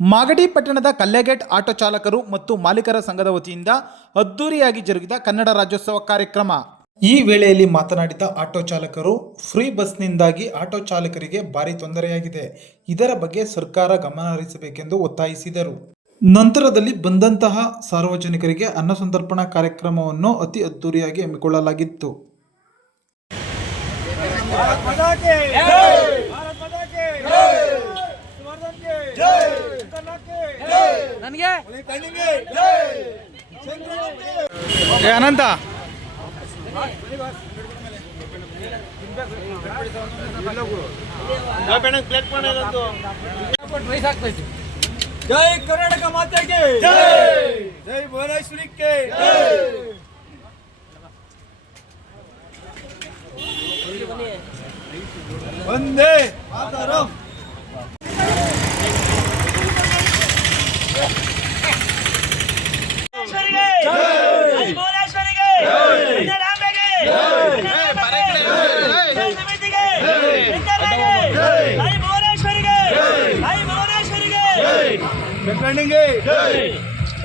ಮಾಗಡಿ ಪಟ್ಟಣದ ಕಲ್ಲೆಗೇಟ್ ಆಟೋ ಚಾಲಕರು ಮತ್ತು ಮಾಲೀಕರ ಸಂಘದ ವತಿಯಿಂದ ಅದ್ದೂರಿಯಾಗಿ ಜರುಗಿದ ಕನ್ನಡ ರಾಜ್ಯೋತ್ಸವ ಕಾರ್ಯಕ್ರಮ. ಈ ವೇಳೆಯಲ್ಲಿ ಮಾತನಾಡಿದ ಆಟೋ ಚಾಲಕರು, ಫ್ರೀ ಬಸ್ನಿಂದಾಗಿ ಆಟೋ ಚಾಲಕರಿಗೆ ಭಾರಿ ತೊಂದರೆಯಾಗಿದೆ. ಇದರ ಬಗ್ಗೆ ಸರ್ಕಾರ ಗಮನ ಹರಿಸಬೇಕೆಂದು ಒತ್ತಾಯಿಸಿದರು. ನಂತರದಲ್ಲಿ ಬಂದಂತಹ ಸಾರ್ವಜನಿಕರಿಗೆ ಅನ್ನ ಸಂತರ್ಪಣಾ ಕಾರ್ಯಕ್ರಮವನ್ನು ಅತಿ ಅದ್ದೂರಿಯಾಗಿ ಹಮ್ಮಿಕೊಳ್ಳಲಾಗಿತ್ತು. ನನಗೆ? ಅನಂತ. ಜೈ ಕರ್ನಾಟಕ ಮಾತೆಗೆ. ಜೈ ಭುವನೇಶ್ವರಿಕ್ಕೆ ಒಂದೇ ಕಣ್ಣಿಗೆ ಜೈ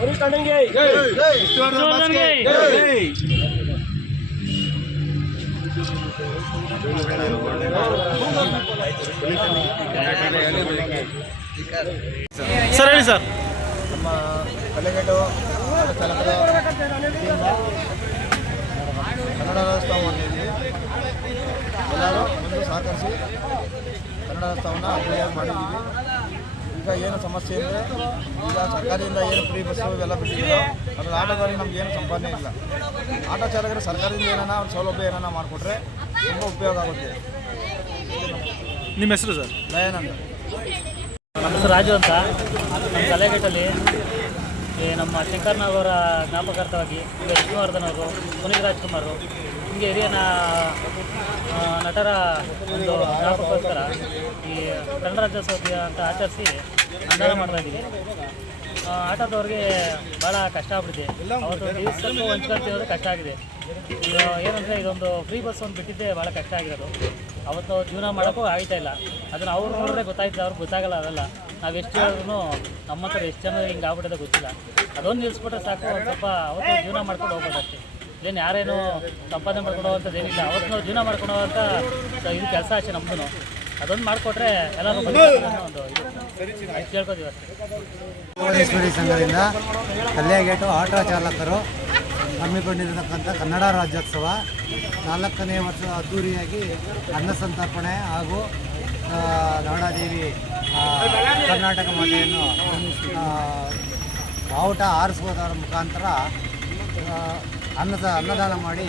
ಉರಿ ಕಣ್ಣಿಗೆ ಜೈ ಜೈ ವಿಷ್ಣುವರ್ಧನ್ಗೆ ಜೈ ಸರ್ ಹೇಳಿ ಸರ್ ನಮ್ಮ ಕಲೆಗೇಟು ಕನ್ನಡ ರಾಜ್ಯೋತ್ಸವ ಮಾಡ್ತಾಯಿದ್ದೀವಿ ಎಲ್ಲರೂ ಬಂದು ಸಹಕರಿಸಿ ಕನ್ನಡ ರಾಜ್ಯೋತ್ಸವನ ಅಭಿಯಾನ ಮಾಡಿದ್ದೀವಿ ಈಗ ಏನು ಸಮಸ್ಯೆ ಅಂದರೆ ಈಗ ಸರ್ಕಾರದಿಂದ ಏನು ಫ್ರೀ ಬಸ್ಸು ಇವೆಲ್ಲ ಬಿಟ್ಟಿದ್ದೀವಿ ಅದ್ರ ಆಟೋದಲ್ಲಿ ನಮ್ಗೆ ಏನು ಸಂಪಾದನೆ ಇಲ್ಲ ಆಟೋ ಚಾಲಕರು ಸರ್ಕಾರದಿಂದ ಒಂದು ಸೌಲಭ್ಯ ಏನಾನ ಮಾಡಿಕೊಟ್ರೆ ತುಂಬ ಉಪಯೋಗ ಆಗುತ್ತೆ ನಿಮ್ಮ ಹೆಸರು ಸರ್? ದಯಾನಂದ ನಮ್ಮ ರಾಜು ಅಂತ. ನಮ್ಮ ಕಲೆಗೇಟಲ್ಲಿ ಈ ನಮ್ಮ ಶಂಕರ್ನವರ ಜ್ಞಾಪಕಾರ್ಥವಾಗಿ ಈಗ ವಿಷ್ಣುವರ್ಧನ್ ಅವರು, ಪುನೀತ್ ರಾಜ್ಕುಮಾರ್ ಹಿಂಗೆ ಹಿರಿಯ ನಟರ ಒಂದು ಜ್ಞಾಪಕೋಸ್ಕರ ಈ ಕನ್ನಡ ರಾಜ್ಯೋತ್ಸವ ಅಂತ ಆಚರಿಸಿ ಅನುದಾನ ಮಾಡ್ತಾ ಇದ್ದೀವಿ. ಆಟದವ್ರಿಗೆ ಭಾಳ ಕಷ್ಟ ಆಗ್ಬಿಟ್ಟಿದೆ. ಅವತ್ತು ದಿವಸಕ್ಕೂ ಹೊಂಚ್ಕೊಂತಿರೋದು ಕಷ್ಟ ಆಗಿದೆ. ಏನಂದರೆ ಇದೊಂದು ಫ್ರೀ ಬಸ್ ಒಂದು ಬಿಟ್ಟಿದ್ದೆ ಭಾಳ ಕಷ್ಟ ಆಗಿರೋದು. ಅವತ್ತು ಜೀವನ ಮಾಡೋಕ್ಕೂ ಆಗ್ತಾ ಇಲ್ಲ. ಅದನ್ನು ಅವ್ರು ನೋಡಿದ್ರೆ ಗೊತ್ತಾಯ್ತು ಅವ್ರಿಗೆ ಗೊತ್ತಾಗಲ್ಲ ಅದೆಲ್ಲ. ನಾವು ಎಷ್ಟು ಹೇಳಿದ್ರು ನಮ್ಮ ಹತ್ರ ಎಷ್ಟು ಜನ ಹಿಂಗೆ ಆಗ್ಬಿಟ್ಟಿದೆ ಗೊತ್ತಿಲ್ಲ. ಅದೊಂದು ನಿಲ್ಲಿಸ್ಬಿಟ್ರೆ ಸಾಕು, ಒಂದು ಸ್ವಲ್ಪ ಅವತ್ತು ಜೀವನ ಮಾಡ್ಕೊಂಡು ಹೋಗ್ಬೋದು ಅಷ್ಟೇ ಇದೇನು ಯಾರೇನು ಸಂಪಾದನೆ ಮಾಡ್ಕೊಂಡು ಹೋಗೋಂಥದ್ದು ಏನಿಲ್ಲ. ಅವತ್ತು ನಾವು ಜೀವನ ಮಾಡ್ಕೊಂಡು ಹೋಗೋಂಥ ಇದು ಕೆಲಸ ಅಷ್ಟೇ ನಮ್ಮದು ಅದೊಂದು ಮಾಡಿಕೊಟ್ರೆ ಎಲ್ಲರೂ ಒಂದು ಇದು. ಹೇಳ್ಕೊತೀವಿ ಅಷ್ಟೇ. ಸಂಘದಿಂದ ಕಲ್ಯಾಗೇಟು ಆಟೋ ಚಾಲಕರು ಹಮ್ಮಿಕೊಂಡಿರತಕ್ಕಂಥ ಕನ್ನಡ ರಾಜ್ಯೋತ್ಸವ ನಾಲ್ಕನೇ ವರ್ಷ ಅದ್ದೂರಿಯಾಗಿ ಅನ್ನ ಸಂತರ್ಪಣೆ ಹಾಗೂ ನಾಡಾದೇವಿ ಕರ್ನಾಟಕ ಮಾತೆಯನ್ನು ಬಾವುಟ ಆರಿಸುವುದರ ಮುಖಾಂತರ ಅನ್ನದ ಅನ್ನದಾನ ಮಾಡಿ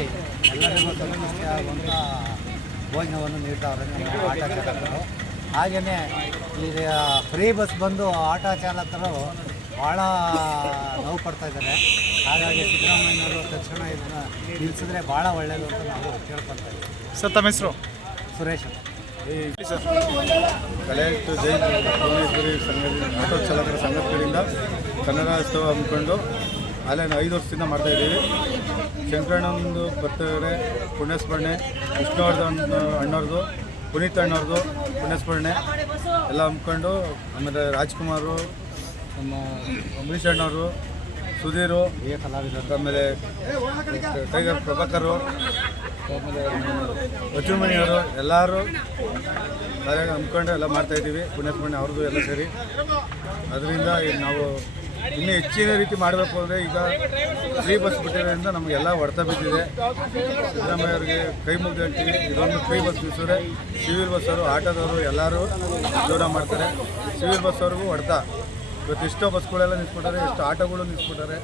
ಎಲ್ಲರಿಗೂ ಸಂತುಷ್ಟಿಯಾಗುವಂಥ ಭೋಜನವನ್ನು ನೀಡ್ತಾವ್ರೆ ನಮ್ಮ ಆಟೋ ಚಾಲಕರು. ಹಾಗೆಯೇ ಈಗ ಫ್ರೀ ಬಸ್ ಬಂದು ಆಟೋ ಚಾಲಕರು ಭಾಳ ನೋವು ಪಡ್ತಾ ಇದ್ದಾರೆ. ಹಾಗಾಗಿ ಸಿದ್ದರಾಮಯ್ಯನವರು ತಕ್ಷಣ ಇದನ್ನು ನಿಲ್ಲಿಸಿದ್ರೆ ಭಾಳ ಒಳ್ಳೆಯದು ಅಂತ ನಾವು ಕೇಳ್ಕೊತಾ ಇದ್ದೀವಿ. ಸರ್ ತಮ್ಮ ಹೆಸರು? ಸುರೇಶ್ ಕಲೆಕ್ಟು ಜೈ ಭುವನೇಶ್ವರಿ ಸಂಘದ ಆಟೋ ಚಾಲಕರ ಸಂಘಟನೆಯಿಂದ ಕನ್ನಡೋತ್ಸವ ಹಮ್ಮಿಕೊಂಡು ಅಲ್ಲೇ ಐದು ವರ್ಷದಿಂದ ಮಾಡ್ತಾಯಿದ್ದೀವಿ ಶಂಕರಣ್ಣಂದು ಬರ್ತಡೆ, ಪುಣ್ಯಸ್ಮರಣೆ ವಿಷ್ಣುವರ್ಧನ್ ಅಣ್ಣವ್ರದ್ದು, ಪುನೀತ್ ಅಣ್ಣವ್ರದ್ದು ಪುಣ್ಯಸ್ಮರಣೆ ಎಲ್ಲ ಹಮ್ಮಿಕೊಂಡು ಆಮೇಲೆ ರಾಜ್ಕುಮಾರು, ನಮ್ಮ ಅಂಬರೀಷ್ ಅಣ್ಣವರು, ಸುಧೀರು, ಆಮೇಲೆ ಟೈಗರ್ ಪ್ರಭಾಕರು ಆಮೇಲೆ ಬಚ್ಚುಮಣಿಯವರು ಎಲ್ಲರೂ ಕಾರ್ಯ ಹಮ್ಮಿಕೊಂಡು ಎಲ್ಲ ಮಾಡ್ತಾಯಿದ್ದೀವಿ ಪುಣ್ಯಸ್ಮರಣೆ ಅವ್ರದ್ದು ಎಲ್ಲ ಸರಿ. ಅದರಿಂದ ನಾವು ಇನ್ನೂ ಹೆಚ್ಚಿನ ರೀತಿ ಮಾಡಬೇಕು ಅಂದರೆ ಈಗ ಫ್ರೀ ಬಸ್ ಬಿಟ್ಟಿರೋದ್ರಿಂದ ನಮಗೆಲ್ಲ ಹೊಡೆತ ಬಿದ್ದಿದೆ. ಸಿದ್ದರಾಮಯ್ಯವ್ರಿಗೆ ಕೈ ಮುಗ್ದು ಹೇಳ್ತೀವಿ ಇದೊಂದು ಫ್ರೀ ಬಸ್ ಬಿಡಿಸಿದ್ರೆ ಸಿವಿಲ್ ಬಸ್ಸವರು ಆಟೋದವರು ಎಲ್ಲರೂ ಜೋಡ ಮಾಡ್ತಾರೆ. ಸಿವಿಲ್ ಬಸ್ಸವ್ರಿಗೂ ಹೊಡೆತ. ಇವತ್ತು ಎಷ್ಟೋ ಬಸ್ಗಳೆಲ್ಲ ನಿಂತ್ಬಿಟ್ಟಾರೆ ಎಷ್ಟು ಆಟೋಗಳು ನಿಂತ್ಬಿಟ್ಟಾರೆ.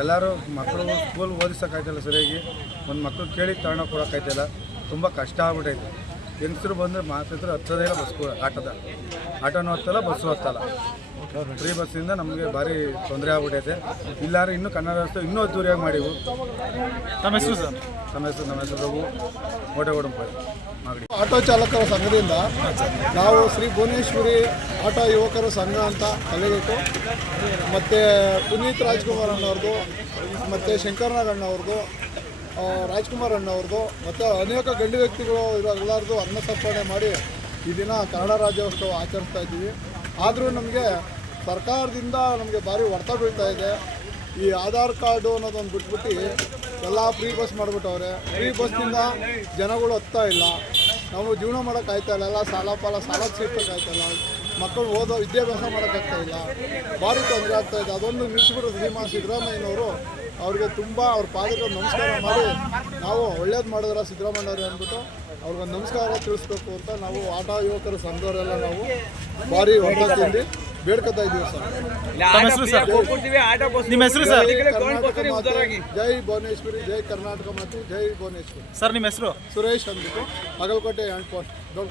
ಎಲ್ಲರೂ ಮಕ್ಕಳು ಸ್ಕೂಲ್ ಓದಿಸೋಕ್ಕಾಯ್ತಿಲ್ಲ ಸರಿಯಾಗಿ. ಒಂದು ಮಕ್ಕಳು ಕೇಳಿ ತಗೊಂಡೋಗಿ ಕೊಡೋಕ್ಕಾಯ್ತಿಲ್ಲ. ತುಂಬ ಕಷ್ಟ ಆಗ್ಬಿಟ್ಟೈತೆ ಹೆಂಗಸರು ಬಂದರೆ ಮಾತಾಡಿದ್ರೆ ಹತ್ತೋದೇ ಇಲ್ಲ ಬಸ್ಗಳು ಆಟೋದ. ಆಟೋನೂ ಹತ್ತಲ್ಲ ಬಸ್ಸು ಹತ್ತಲ್ಲ. ಫ್ರೀ ಬಸ್ಸಿಂದ ನಮಗೆ ಭಾರಿ ತೊಂದರೆ ಆಗ್ಬಿಟ್ಟೈತೆ ಇಲ್ಲಾರು ಇನ್ನೂ ಕನ್ನಡ ರಸ್ತೆ ಇನ್ನೂ ಅದ್ದೂರಿಯಾಗಿ ಮಾಡಿವು. ನಮ್ಮ ಹೆಸರು ಸರ್? ನಮ್ಮ ಹೆಸರು ನಮ್ಮ ಹೆಸರು ರಘು. ಆಟೋ ಚಾಲಕರ ಸಂಘದಿಂದ ನಾವು ಶ್ರೀ ಭುವನೇಶ್ವರಿ ಆಟೋ ಯುವಕರ ಸಂಘ ಅಂತ ಕಲಿಯಬೇಕು ಮತ್ತು ಪುನೀತ್ ರಾಜ್ಕುಮಾರ್ ಅಣ್ಣವ್ರದ್ದು ಮತ್ತು ಶಂಕರ್ನಾಗ್ ಅಣ್ಣವ್ರದ್ದು ಆ, ರಾಜ್ಕುಮಾರ್ ಅಣ್ಣವ್ರದ್ದು ಮತ್ತು ಅನೇಕ ಗಂಡು ವ್ಯಕ್ತಿಗಳು ಇರೋ ಎಲ್ಲರದು ಅನ್ನ ಸರ್ಪಣೆ ಮಾಡಿ ಈ ದಿನ ಕನ್ನಡ ರಾಜ್ಯೋತ್ಸವ ಆಚರಿಸ್ತಾ ಇದ್ದೀವಿ. ಆದರೂ ನಮಗೆ ಸರ್ಕಾರದಿಂದ ನಮಗೆ ಭಾರಿ ಹೊಡೆತ ಬೀಳ್ತಾ ಇದೆ. ಈ ಆಧಾರ್ ಕಾರ್ಡು ಅನ್ನೋದೊಂದು ಬಿಟ್ಬಿಟ್ಟು ಎಲ್ಲ ಫ್ರೀ ಬಸ್ ಮಾಡಿಬಿಟ್ಟವ್ರೆ. ಫ್ರೀ ಬಸ್ನಿಂದ ಜನಗಳು ಹತ್ತಾ ಇಲ್ಲ. ನಾವು ಜೀವನ ಮಾಡೋಕ್ಕಾಯ್ತಾ ಇಲ್ಲ, ಎಲ್ಲ ಸಾಲ ಪಾಲ, ಸಾಲ ತೀರ್ಸೋಕ್ಕಾಯ್ತಾ ಇಲ್ಲ. ಮಕ್ಕಳು ಓದೋ ವಿದ್ಯಾಭ್ಯಾಸ ಮಾಡೋಕ್ಕಾಗ್ತಾ ಇಲ್ಲ. ಭಾರಿ ತೊಂದರೆ ಆಗ್ತಾ ಇದೆ. ಅದೊಂದು ನಿಲ್ಲಿಸ್ಬಿಟ್ಟು ಶ್ರೀಮಾನ್ ಸಿದ್ದರಾಮಯ್ಯನವರು ಅವ್ರಿಗೆ ತುಂಬ ಅವ್ರ ಪಾದಕ್ಕೆ ನಮಸ್ಕಾರ ಮಾಡಿ, ನಾವು ಒಳ್ಳೇದು ಮಾಡಿದ್ರೆ ಸಿದ್ದರಾಮಯ್ಯವ್ರೆ ಅಂದ್ಬಿಟ್ಟು ಅವ್ರಿಗೆ ನಮಸ್ಕಾರ ತಿಳಿಸ್ಬೇಕು ಅಂತ ನಾವು ಆಟೋ ಯುವಕರ ಸಂಘದವರೆಲ್ಲ ನಾವು ಭಾರಿ ಹೊರಟಿಂದ ಬೇಡ್ಕೊತಾ ಇದ್ದೀವಿ ಸರ್. ತಮ್ಮ ಹೆಸರು ಸರ್? ನಿಮ್ಮ ಹೆಸರು ಸರ್? ಜೈ ಕರ್ನಾಟಕ ಮಾತೆ, ಜೈ ಭುವನೇಶ್ವರಿ ಜೈ ಕರ್ನಾಟಕ ಮತ್ತು ಜೈ ಭುವನೇಶ್ವರಿ. ಸರ್ ನಿಮ್ಮ ಹೆಸರು? ಸುರೇಶ್ ಅಂದ್ಬಿಟ್ಟು ಅಗಲಕೋಟೆ ಹ್ಯಾಂಡ್ ಪೋಸ್ಟ್ ದೊಡ್ಡ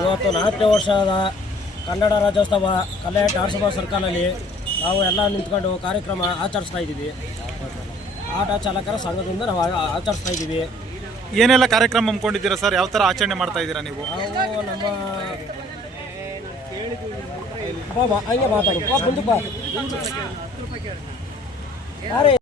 ಇವತ್ತು ನಾಲ್ಕನೇ ವರ್ಷದ ಕನ್ನಡ ರಾಜ್ಯೋತ್ಸವ ಕಲೆ ವಿಧಾನಸಭಾ ಸರ್ಕಲಲ್ಲಿ ನಾವು ಎಲ್ಲ ನಿಂತ್ಕೊಂಡು ಕಾರ್ಯಕ್ರಮ ಆಚರಿಸ್ತಾ ಇದ್ದೀವಿ. ಆಟ ಚಾಲಕರ ಸಂಘದಿಂದ ನಾವು ಆಚರಿಸ್ತಾ ಇದ್ದೀವಿ. ಏನೆಲ್ಲ ಕಾರ್ಯಕ್ರಮ ಹಮ್ಮಿಕೊಂಡಿದ್ದೀರಾ ಸರ್? ಯಾವ ಥರ ಆಚರಣೆ ಮಾಡ್ತಾ ಇದ್ದೀರಾ ನೀವು? ನಾವು ನಮ್ಮ ಬಾ ಬಾ ಹಂಗೆ ಮಾತಾಡಿ. ಬಾ ಬಾ. ಯಾರೇ